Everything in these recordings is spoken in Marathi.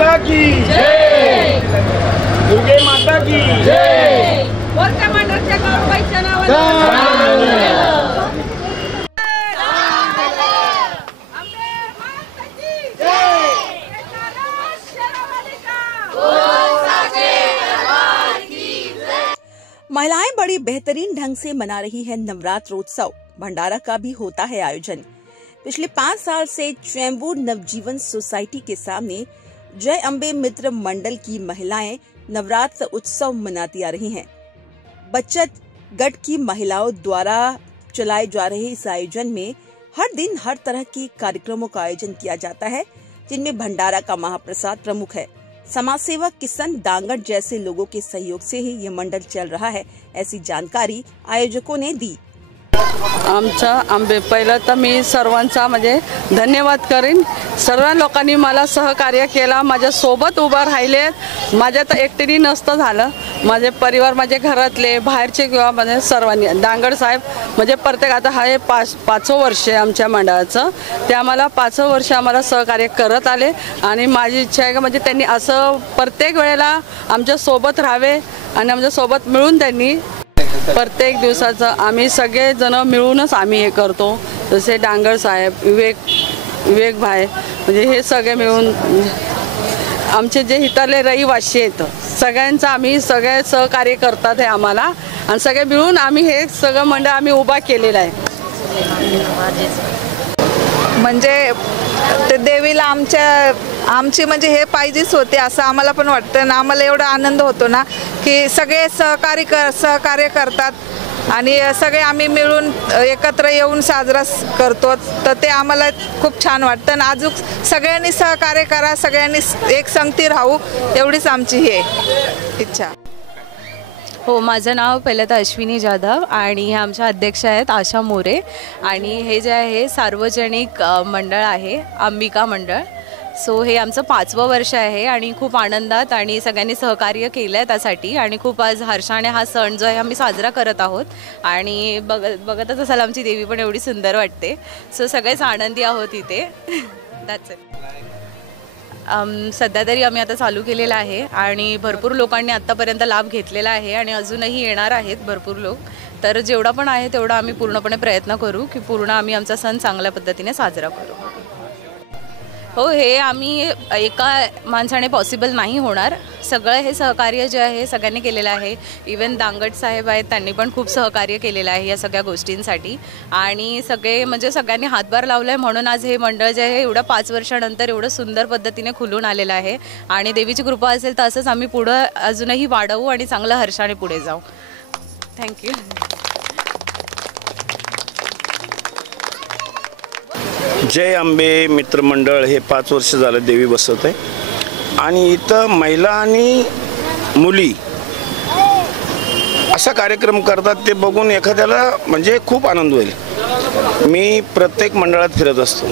माता की जय, दुर्गे माता की जय। बोलत्या मंडळाच्या गौरवाईच्या नावाने महिलाएं बड़ी बेहतरीन ढंग से मना रही है नवरात्रोत्सव। भंडारा का भी होता है आयोजन। पिछले 5 साल से चैम्बूर नवजीवन सोसाइटी के सामने जय अम्बे मित्र मंडल की महिलाएं नवरात्र उत्सव मनाती आ रही हैं। बचत गट की महिलाओं द्वारा चलाए जा रहे इस आयोजन में हर दिन हर तरह के कार्यक्रमों का आयोजन किया जाता है, जिनमें भंडारा का महाप्रसाद प्रमुख है। समाज सेवक किशन दांगड़ जैसे लोगों के सहयोग से ही ये मंडल चल रहा है, ऐसी जानकारी आयोजकों ने दी। आमच्या आंबे पहिलं तर मी सर्वांचा म्हणजे धन्यवाद करेन। सर्व लोकांनी मला सहकार्य केला, माझ्या सोबत उभा राहिले। माझ्या तर एकटीने नसतं झालं, माझे परिवार, माझे घरातले, बाहेरचे किंवा म्हणजे सर्वांनी। दांगड साहेब म्हणजे प्रत्येक आता हा 5वं वर्ष आहे आमच्या मंडळाचं, ते आम्हाला 5वं वर्ष आम्हाला सहकार्य करत आले आणि माझी इच्छा आहे की म्हणजे त्यांनी असं प्रत्येक वेळेला आमच्या सोबत राहावे आणि आमच्या सोबत मिळून त्यांनी प्रत्येक दिवसाचं आम्ही सगळे जण मिळूनच आम्ही हे करतो। जसे डांगर साहेब, विवेक भाई म्हणजे हे सगळे मिळून आमचे जे हिताले रहिवासी आहेत सगळ्यांचं आम्ही सगळे सहकार्य करतात हे आम्हाला आणि सगळे मिळून आम्ही हे सगळं मंडळ आम्ही उभा केलेला आहे। म्हणजे ते देवीला आमची म्हणजे हे पाहिजेच होते असं आम्हाला पण वाटतं ना। आम्हाला एवढा आनंद होतो ना की सगळे सहकार्य करतात आणि सगळे आम्ही मिळून एकत्र येऊन साजरा करतो, तर ते आम्हाला खूप छान वाटतं आणि अजून सगळ्यांनी सहकार्य करा, सगळ्यांनी एक संगती राहू, एवढीच आमची हे इच्छा। हो, माझं नाव पहिलं तर अश्विनी जाधव आणि हे आमच्या अध्यक्ष आहेत आशा मोरे आणि हे जे आहे सार्वजनिक मंडळ आहे अंबिका मंडळ। सो हे आमचं 5वं वर्ष आहे आणि खूप आनंदात आणि सगळ्यांनी सहकार्य केलं आहे त्यासाठी आणि खूप आज हर्षाने हा सण जो आहे आम्ही साजरा करत आहोत आणि बघतच असाल आमची देवी पण एवढी सुंदर वाटते। सो सगळेच आनंदी आहोत इथे। That's it. सध्या तरी आम्ही आता चालू केलेला आहे आणि भरपूर लोकांनी आत्तापर्यंत लाभ घेतलेला आहे आणि अजूनही येणार आहेत भरपूर लोक। तर जेवढा पण आहे तेवढा आम्ही पूर्णपणे प्रयत्न करू की पूर्ण आम्ही आमचा सण चांगल्या पद्धतीने साजरा करू। हो, हे आम्ही एका माणसाने पॉसिबल नाही होणार। सगळं हे सहकार्य जे आहे सगळ्यांनी केलेलं आहे। इवन दांगड साहेब आहेत, त्यांनी पण खूप सहकार्य केलेलं आहे या सगळ्या गोष्टींसाठी आणि सगळे म्हणजे सगळ्यांनी हातभार लावला आहे म्हणून आज हे मंडळ जे आहे एवढं 5 वर्षानंतर एवढं सुंदर पद्धतीने खुलून आलेलं आहे आणि देवीची कृपा असेल तर असंच आम्ही पुढं अजूनही वाढवू आणि चांगलं हर्षाने पुढे जाऊ। थँक्यू। जय अंबे मित्र मंडळ हे 5 वर्ष झालं देवी बसवत आहे आणि इथं महिला आणि मुली असा कार्यक्रम करतात, ते बघून एखाद्याला म्हणजे खूप आनंद होईल। मी प्रत्येक मंडळात फिरत असतो,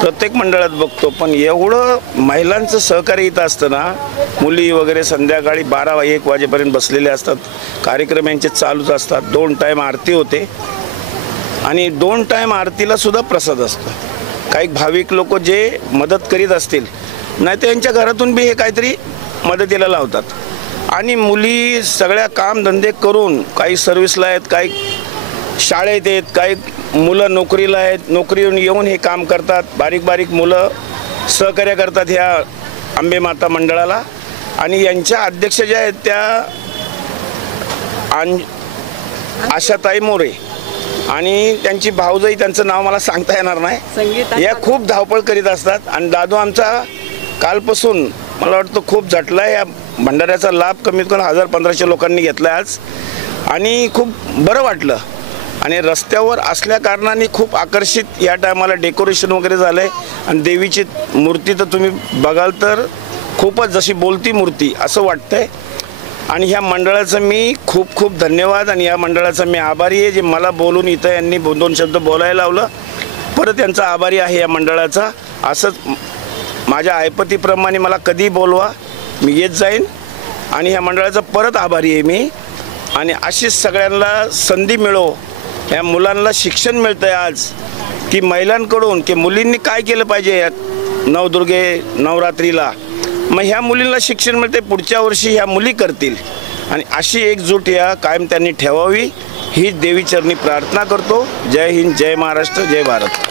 प्रत्येक मंडळात बघतो, पण एवढं महिलांचं सहकार्य इथं असतं ना। मुली वगैरे संध्याकाळी 12-1 वाजेपर्यंत बसलेले असतात, कार्यक्रम यांचे चालूच असतात। 2 टाईम आरती होते आणि 2 टाईम आरतीला सुद्धा प्रसाद असतो। काही भाविक लोक जे मदत करीत असतील नाही तर यांच्या घरातून बी हे काहीतरी मदतीला लावतात आणि मुली सगळ्या कामधंदे करून काही सर्व्हिसला आहेत, काही शाळेत आहेत, काही मुलं नोकरीला आहेत, नोकरीहून येऊन हे काम करतात। बारीक बारीक मुलं सहकार्य करतात ह्या अंबे माता मंडळाला आणि यांच्या अध्यक्ष ज्या आहेत त्या आशाताई मोरे आणि त्यांची भाऊजाई, त्यांचं नाव मला सांगता येणार नाही, या खूप धावपळ करीत असतात आणि दादू आमचा कालपासून मला वाटतं खूप झटला आहे। या भंडाऱ्याचा लाभ कमीत कमी 1000-1500 लोकांनी घेतला आज आणि खूप बरं वाटलं आणि रस्त्यावर असल्या कारणाने खूप आकर्षित या टायमाला डेकोरेशन वगैरे झालं आहे आणि देवीची मूर्ती तर तुम्ही बघाल तर खूपच जशी बोलती मूर्ती असं वाटतंय आणि ह्या मंडळाचं मी खूप खूप धन्यवाद आणि या मंडळाचा मी आभारी आहे जे मला बोलून इथं यांनी 2 शब्द बोलायला लावलं। परत यांचा आभारी आहे या मंडळाचा। असंच माझ्या ऐपतीप्रमाणे मला कधी बोलवा, मी येत जाईन आणि ह्या मंडळाचा परत आभारी आहे मी आणि अशीच सगळ्यांना संधी मिळो। या मुलांना शिक्षण मिळतं आहे आज की महिलांकडून की मुलींनी काय केलं पाहिजे या नवदुर्गे नवरात्रीला, मग ह्या मुलींना शिक्षण मिळते, पुढच्या वर्षी ह्या मुली करतील आणि अशी एकजूट या कायम त्यांनी ठेवावी ही देवीचरणी प्रार्थना करतो. जय हिंद, जय महाराष्ट्र, जय भारत.